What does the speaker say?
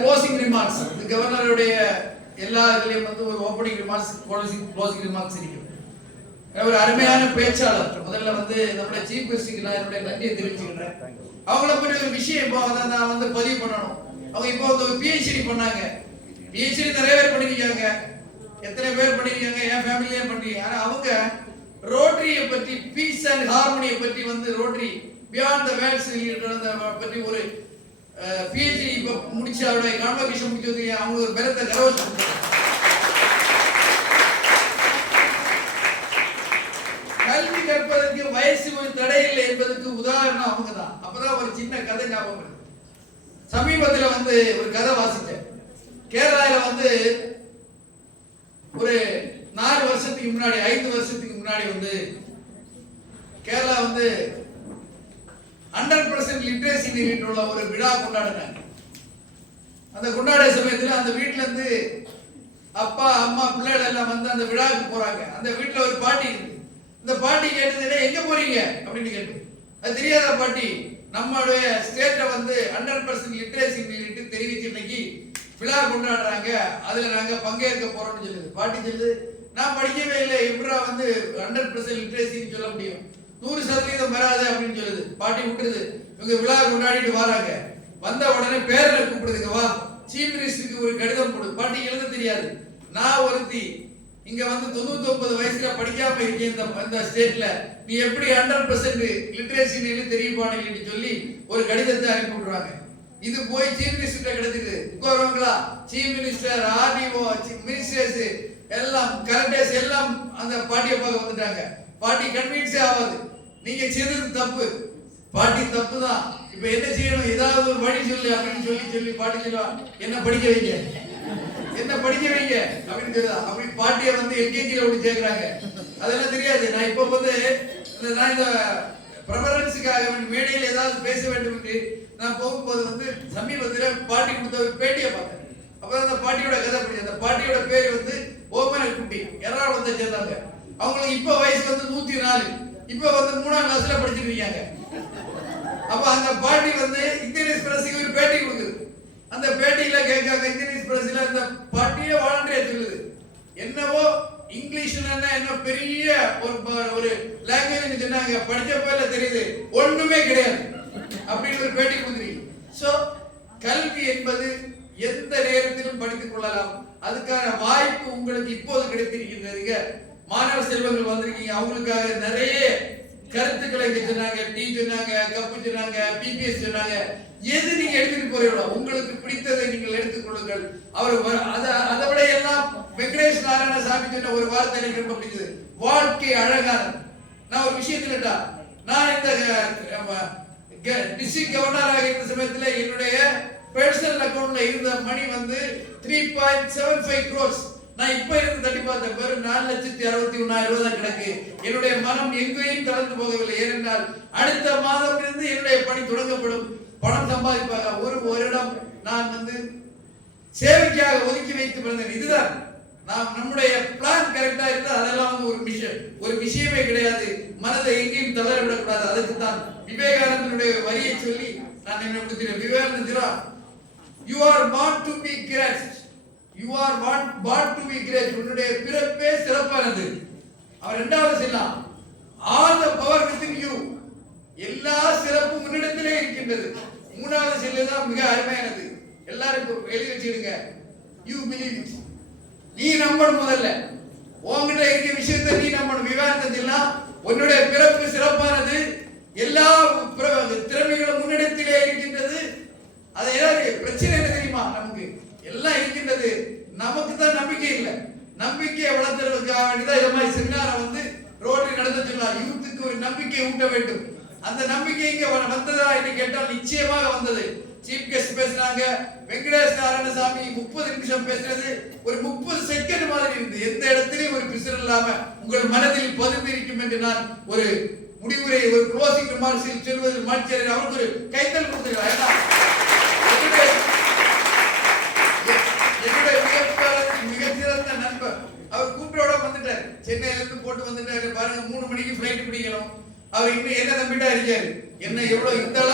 Closing remarks கவர்னருடைய எல்லா இதுலயும் வந்து ஒரு ஓப்பனிங் ரிமார்க்ஸ் க்ளோசிங் ரிமார்க்ஸ் இருக்கும். ஒரு அருமையான பேச்சாளர். முதல்ல வந்து நம்முடைய சீஃப் கெஸ்டுக்கு நான் என்னுடைய நன்றியை தெரிவிச்சுக்கிறேன். அவங்கள பற்றி ஒரு விஷயம் இப்போ நான் வந்து பதிவு பண்ணணும். அவங்க இப்போ வந்து பிஹெச்டி பண்ணாங்க. பிஹெச்டி நிறைய பேர் பண்ணிருக்காங்க. எத்தனை பேர் பண்ணிருக்காங்க, என் ஃபேமிலியே பண்ணிருக்காங்க. ஆனா அவங்க ரோட்டரியை பற்றி, பீஸ் அண்ட் ஹார்மோனியை பற்றி வந்து ரோட்டரி பியாண்ட் த வேர்ல்ட்ஸ் பற்றி ஒரு பிஹெச்டி இப்போ முடிச்சு அவருடைய கான்வகேஷன் முடிச்சது அவங்க ஒரு பெருத்த கரவசம். கல்வி கற்பதற்கு வயசு ஒரு தடை இல்லை என்பதற்கு உதாரணம் அவங்க தான். அப்பதான் ஒரு சின்ன கதை ஞாபகம். சமீபத்தில் வந்து ஒரு கதை வாசிச்சேன். கேரளால வந்து ஒரு 4 வருஷத்துக்கு முன்னாடி, 5 வருஷத்துக்கு முன்னாடி வந்து கேரளா வந்து 100% லிட்ரேசி வீட்டில் உள்ள ஒரு விழா கொண்டாடினாங்க. அந்த கொண்டாடிய சமயத்தில் அந்த வீட்டுல இருந்து அப்பா அம்மா பிள்ளைகள் எல்லாம் வந்து அந்த விழாவுக்கு போறாங்க. அந்த வீட்டுல ஒரு பாட்டி இருக்கு. இந்த பாட்டி கேட்டது, எங்க போறீங்க அப்படின்னு கேட்டு, அது தெரியாத பாட்டி நம்மளுடைய ஸ்டேட்டை வந்து 100% லிட்ரேசி தெரிவிச்சு இன்னைக்கு விழா கொண்டாடுறாங்க, அதுல நாங்க பங்கேற்க போறோம்னு சொல்லுது. பாட்டி சொல்லுது, நான் படிக்கவே இல்லை, எப்படா வந்து 100% லிட்ரேசின்னு சொல்ல முடியும், 100% வராது அப்படின்னு சொல்லுது. பாட்டி விட்டுருது. இவங்க விழா கொண்டாடிட்டு வராங்க. வந்த உடனே பேரனை கூப்பிடுதுங்க, வா சீஃப் மினிஸ்டருக்கு ஒரு கடிதம் போடு. பாட்டி எழுத தெரியாது. நான் ஒருத்தி இங்க வந்து 99 வயசுல படிக்காம இருக்கேன் இந்த ஸ்டேட்ல, நீ எப்படி 100% லிட்ரேசி தெரியுமான்னு சொல்லி ஒரு கடிதத்தை அனுப்பி விடுறாங்க. இது போய் சீஃப் மினிஸ்டர் கிடைச்சது. உட்காருவாங்களா, சீஃப் மினிஸ்டர், ஆர்டிஓ, மினிஸ்டர்ஸ் எல்லாம், கலெக்டர்ஸ் எல்லாம் அந்த பாட்டியை பார்க்க வந்துட்டாங்க. பாட்டி கன்வின்ஸே ஆகாது, நீங்க செய்தது தப்பு, பாட்டி தப்பு தான், இப்ப என்ன செய்யணும், ஏதாவது ஒரு வழி சொல்லு அப்படின்னு சொல்லி பாட்டி சொல்லுவா, என்ன படிக்க வைங்க, என்ன படிக்க வைங்க அப்படின்னு சொல்லுதா. அப்படி பாட்டியை வந்து எல்கேஜில ஒன்று சேர்க்கிறாங்க. அதெல்லாம் தெரியாது. நான் இப்ப வந்து நான் இந்த பிரபலன்ஸுக்காக மேடையில் ஏதாவது பேச வேண்டும் என்று நான் போகும்போது வந்து சமீபத்தில் பாட்டி கொடுத்த ஒரு பேட்டியை பார்த்தேன். அப்ப அந்த பாட்டியோட கதை படிச்சேன். அந்த பாட்டியோட பேர் வந்து ஓமன குட்டி, எறணாகுளத்தை சேர்ந்தாங்க. அவங்களுக்கு இப்ப வயசு வந்து 104. இப்ப வந்து 3ஆம் கிளாஸ்ல படிச்சுட்டு இருக்காங்க. அப்ப அந்த பாட்டி வந்து இந்தியன் எக்ஸ்பிரஸுக்கு ஒரு பேட்டி கொடுக்குது. அந்த பேட்டியில கேட்காங்க, இந்தியன் எக்ஸ்பிரஸ்ல அந்த பாட்டியே வாலண்டியர் சொல்லுது, என்னவோ இங்கிலீஷ்ல என்ன பெரிய ஒரு லாங்குவேஜ் சொன்னாங்க, படிச்ச பேர்ல தெரியுது, ஒண்ணுமே கிடையாது அப்படின்னு ஒரு பேட்டி கொடுக்குறீங்க. சோ கல்வி என்பது எந்த நேரத்திலும் படித்துக் கொள்ளலாம். அதுக்கான வாய்ப்பு உங்களுக்கு இப்போது கிடைத்திருக்கின்றதுங்க. மாணவ செல்வங்கள் வந்திருக்கீங்க, அவங்களுக்காக நிறைய கருத்துக்களை சொன்னாங்க, டீ சொன்னாங்க, கப்பு சொன்னாங்க, பிபிஎஸ் சொன்னாங்க. எது நீங்க எடுத்துட்டு போறீங்களோ உங்களுக்கு பிடித்ததை நீங்கள் எடுத்துக் கொள்ளுங்கள். அவர் அதை விட எல்லாம் வெங்கடேஷ் நாராயணசாமி சொன்ன ஒரு வார்த்தை எனக்கு ரொம்ப பிடிச்சது, வாழ்க்கை அழகானது. நான் ஒரு விஷயத்துல, நான் இந்த டிஸ்ட்ரிக்ட் கவர்னராக இருந்த சமயத்தில் என்னுடைய பர்சனல் அக்கவுண்ட்ல இருந்த மணி வந்து 3.75 crores. நான் இப்ப இருந்து தட்டி பார்த்தேன், வெறும் 4,61,000 தான் கிடக்கு. என்னுடைய மனம் எங்கேயும் தளர்ந்து போகவில்லை. ஏனென்றால் அடுத்த மாதம் இருந்து என்னுடைய பணி தொடங்கப்படும். பணம் சம்பாதிப்பாக ஒரு வருடம் நான் வந்து சேவைக்காக ஒதுக்கி வைத்து பிறந்தேன். இதுதான் நம்முடைய பிளான் கரெக்டா இருந்தா அதெல்லாம் வந்து ஒரு விஷயமே கிடையாது. மனதை எங்கேயும் தளர விடக்கூடாது. அதுக்கு தான் விவேகானந்தனுடைய வரியை சொல்லி நான் என்ன கொடுத்தேன். Vivekananda, you are born to be great, you are born to be great. உன்னுடைய பிறப்பே சிறப்பானது. அவர் இரண்டாவது சொல்லலாம், all the power within you, எல்லா சிறப்பும் உன்னிடத்திலே இருக்கின்றது. மூணாவது சொல்லதான் மிக அருமையானது, எல்லாருக்கும் எழுதி வச்சிடுங்க, you believe it. நீ நம்பணும். முதல்ல உன்கிட்ட இருக்க விஷயத்தை நீ நம்பணும். விவேகானந்தா, உன்னுடைய பிறப்பு சிறப்பானது, எல்லா திறமைகளும் முன்னிடத்திலே இருக்கின்றது. அது ஏதாவது பிரச்சனை என்ன தெரியுமா, நமக்கு எல்லாம் இருக்கின்றது, நமக்கு தான் நம்பிக்கை இல்லை. நம்பிக்கையை வளர்த்துறதுக்காக வேண்டியதான் இந்த மாதிரி செமினாரை வந்து ரோட்டரி நடத்த சொல்லலாம். யூத்துக்கு ஒரு நம்பிக்கை ஊட்ட வேண்டும். அந்த நம்பிக்கை இங்க வந்ததா என்று கேட்டால் நிச்சயமாக வந்தது. சீஃப் கெஸ்ட் பேசினாங்க, வெங்கடேஷ் நாராயணசாமி 30 நிமிஷம் பேசுறது ஒரு 30 செகண்ட் மாதிரி இருந்து எந்த இடத்திலையும் ஒரு பிசுறு இல்லாம உங்கள் மனதில் பதிந்திருக்கும் என்று நான் ஒரு முடிவுரை, ஒரு க்ளோசிங் ரிமார்க்ஸில் சொல்வதில் மாற்றியர் அவருக்கு ஒரு கைத்தல் கொடுத்திருக்கிறார். மிகச்சிறந்த நண்பர், அவர் கூப்பிட்டோட வந்துட்டார். சென்னையில இருந்து போட்டு வந்துட்டாரு பாருங்க. 3 மணிக்கு பிளைட் பிடிக்கணும். அவர் இன்னும் என்ன நம்பிட்டா இருக்காரு, என்ன எவ்வளவு இந்த அளவு